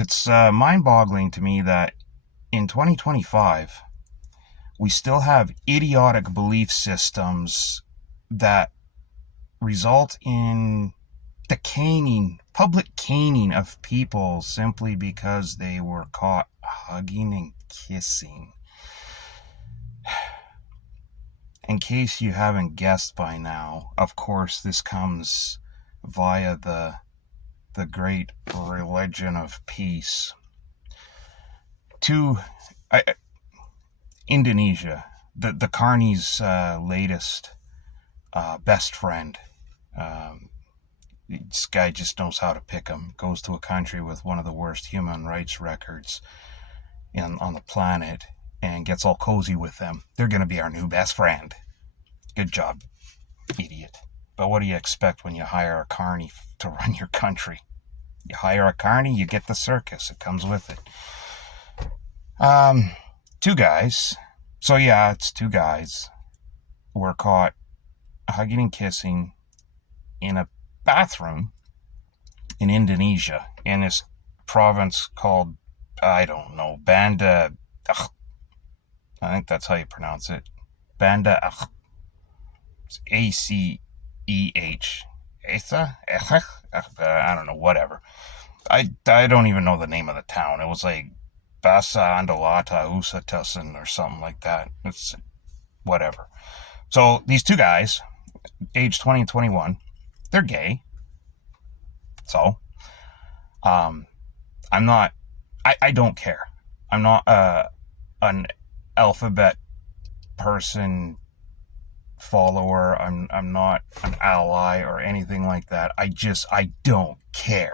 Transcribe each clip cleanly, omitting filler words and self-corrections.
It's mind-boggling to me that in 2025, we still have idiotic belief systems that result in the caning, public caning of people simply because they were caught hugging and kissing. In case you haven't guessed by now, of course, this comes via the great religion of peace. To Indonesia, the Carney's latest best friend. This guy just knows how to pick 'em. Goes to a country with one of the worst human rights records on the planet and gets all cozy with them. They're going to be our new best friend. Good job, idiot. But what do you expect when you hire a carny to run your country? You hire a carny, you get the circus. It comes with it. Two guys. So yeah, it's two guys were caught hugging and kissing in a bathroom in Indonesia, in this province called, I don't know, Banda. I think that's how you pronounce it. Banda. It's ACEH. I don't know, whatever. I don't even know the name of the town. It was like Basa Andalata Usatasan or something like that. It's whatever. So these two guys, age 20 and 21, they're gay. So, I'm not, I don't care. I'm not an alphabet person follower. I'm not an ally or anything like that. I don't care.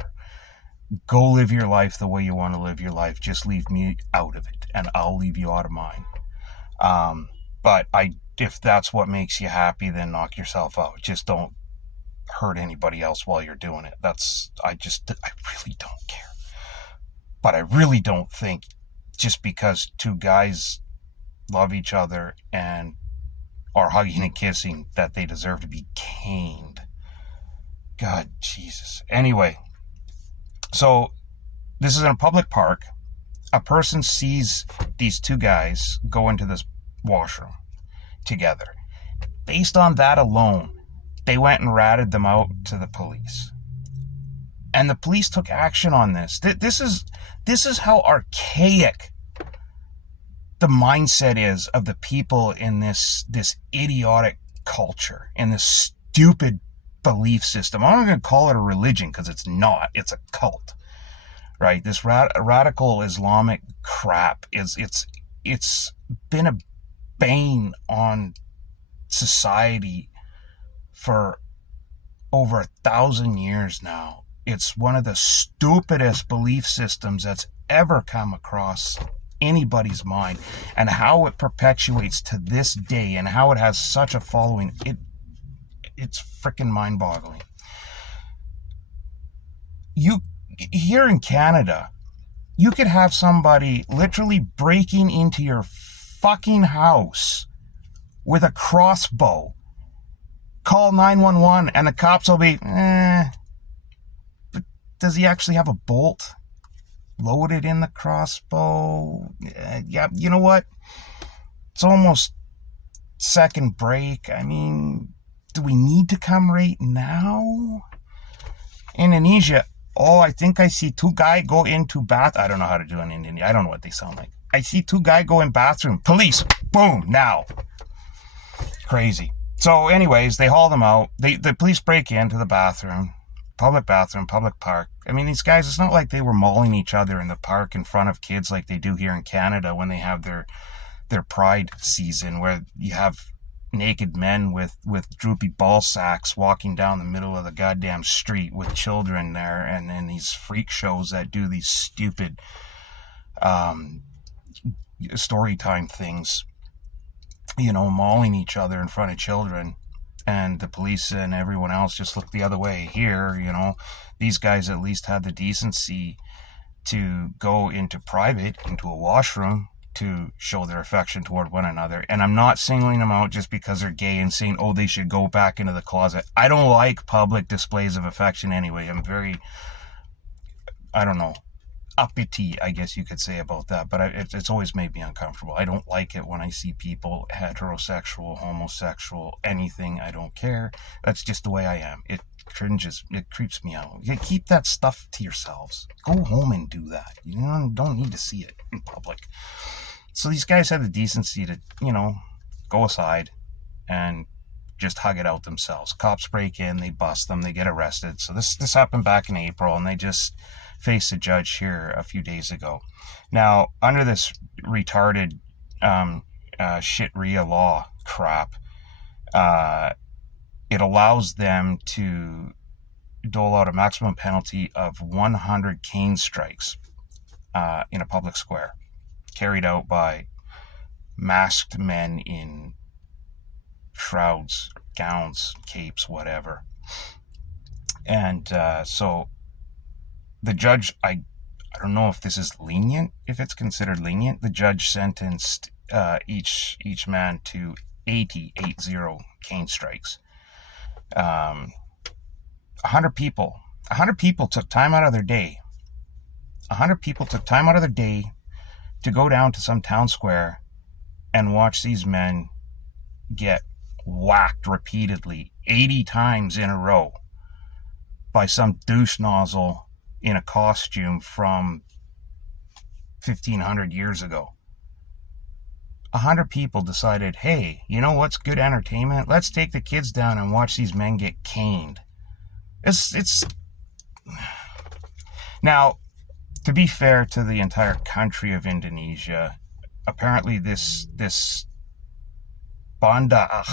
Go live your life the way you want to live your life. Just leave me out of it, and I'll leave you out of mine. But if that's what makes you happy, then knock yourself out. Just don't hurt anybody else while you're doing it. I really don't care. But I really don't think just because two guys love each other and are hugging and kissing that they deserve to be caned. God, Jesus. Anyway, so this is in a public park. A person sees these two guys go into this washroom together. Based on that alone, they went and ratted them out to the police. And the police took action on this. This is how archaic the mindset is of the people in this idiotic culture, in this stupid belief system. I'm not going to call it a religion because it's not. It's a cult, right? This radical Islamic crap it's been a bane on society for over 1,000 years now. It's one of the stupidest belief systems that's ever come across anybody's mind, and how it perpetuates to this day and how it has such a following, it's freaking mind-boggling. Here in Canada, you could have somebody literally breaking into your fucking house with a crossbow, call 911, and the cops will be, but does he actually have a bolt loaded in the crossbow? Yeah, you know what? It's almost second break. I mean, do we need to come right now? Indonesia, I think I see two guys go into bath. I don't know how to do an Indian. I don't know what they sound like. I see two guys go in bathroom. Police, boom, now. Crazy. So anyways, they haul them out. The police break into the bathroom, public park. I mean, these guys, it's not like they were mauling each other in the park in front of kids like they do here in Canada when they have their pride season, where you have naked men with droopy ball sacks walking down the middle of the goddamn street with children there, and then these freak shows that do these stupid story time things, mauling each other in front of children. And the police and everyone else just look the other way. Here, these guys at least had the decency to go into a washroom, to show their affection toward one another. And I'm not singling them out just because they're gay and saying, they should go back into the closet. I don't like public displays of affection anyway. I'm very, I don't know, uppity, I guess you could say, about that, but it's always made me uncomfortable. I don't like it when I see people, heterosexual, homosexual, anything. I don't care. That's just the way I am. It cringes. It creeps me out. You keep that stuff to yourselves. Go home and do that. You don't need to see it in public. So these guys had the decency to, go aside and just hug it out themselves. Cops break in, they bust them, they get arrested. So this happened back in April, and they just faced a judge here a few days ago. Now, under this retarded Sharia law crap, it allows them to dole out a maximum penalty of 100 cane strikes in a public square, carried out by masked men in shrouds, gowns, capes, whatever. And so the judge, I don't know if this is lenient, if it's considered lenient. The judge sentenced each man to 80 cane strikes. 100 people took time out of their day. 100 people took time out of their day to go down to some town square and watch these men get whacked repeatedly 80 times in a row by some douche nozzle in a costume from 1500 years ago. 100 people decided, hey, you know what's good entertainment? Let's take the kids down and watch these men get caned. It's now, to be fair to the entire country of Indonesia, apparently this Banda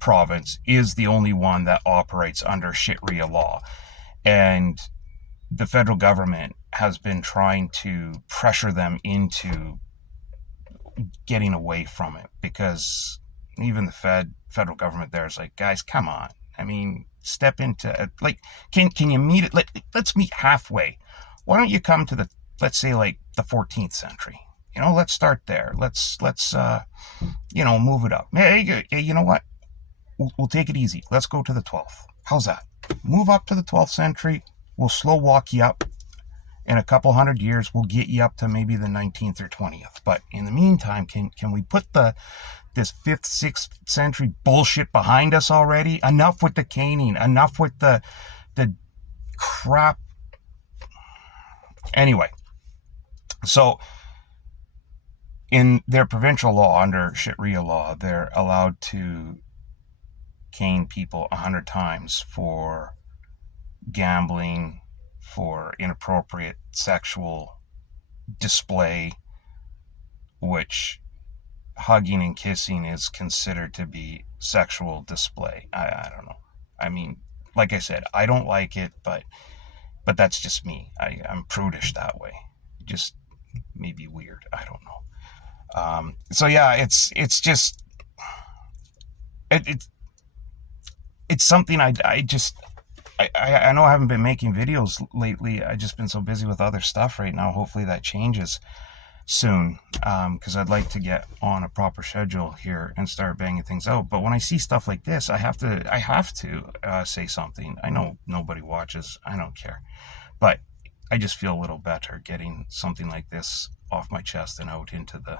province is the only one that operates under Sharia law. And the federal government has been trying to pressure them into getting away from it, because even the federal government there is like, guys, come on. I mean, step into it. Like, can you meet it? Let's meet halfway. Why don't you come to let's say like the 14th century? Let's start there. Let's move it up. Hey, you know what? We'll take it easy. Let's go to the 12th. How's that? Move up to the 12th century. We'll slow walk you up. In a couple hundred years, we'll get you up to maybe the 19th or 20th. But in the meantime, can we put this 5th, 6th century bullshit behind us already? Enough with the caning. Enough with the crap. Anyway, so in their provincial law, under Sharia law, they're allowed to cane people 100 times for gambling, for inappropriate sexual display, which hugging and kissing is considered to be sexual display. I don't know. I mean, like I said, I don't like it, but that's just me. I'm prudish that way. Just maybe weird. I don't know. So yeah, it's just it's something I know I haven't been making videos lately. I've just been so busy with other stuff right now. Hopefully that changes soon, because I'd like to get on a proper schedule here and start banging things out. But when I see stuff like this, I have to say something. I know nobody watches. I don't care. But I just feel a little better getting something like this off my chest and out into the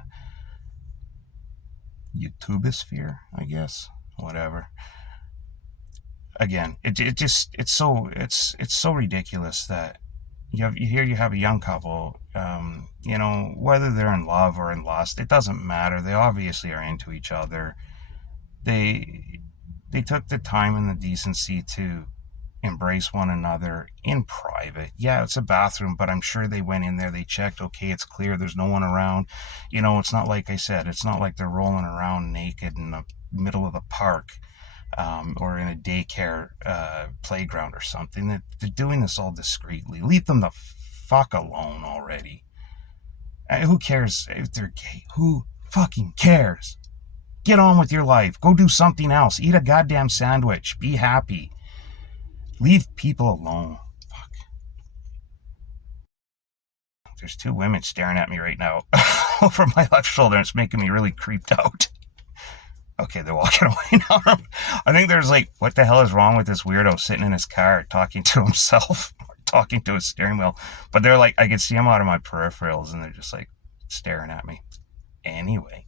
YouTubeosphere, I guess. Whatever. Again, it's so ridiculous that you have a young couple, whether they're in love or in lust, it doesn't matter. They obviously are into each other. They took the time and the decency to embrace one another in private. Yeah, it's a bathroom, but I'm sure they went in there, they checked, okay, it's clear, there's no one around. It's not like I said, it's not like they're rolling around naked in the middle of the park. Or in a daycare playground or something. They're doing this all discreetly. Leave them the fuck alone already. Who cares if they're gay? Who fucking cares? Get on with your life. Go do something else. Eat a goddamn sandwich. Be happy. Leave people alone. Fuck. There's two women staring at me right now over my left shoulder. It's making me really creeped out. Okay, they're walking away now. I think there's like, what the hell is wrong with this weirdo sitting in his car talking to himself, or talking to a steering wheel. But they're like, I could see them out of my peripherals, and they're just like staring at me. Anyway,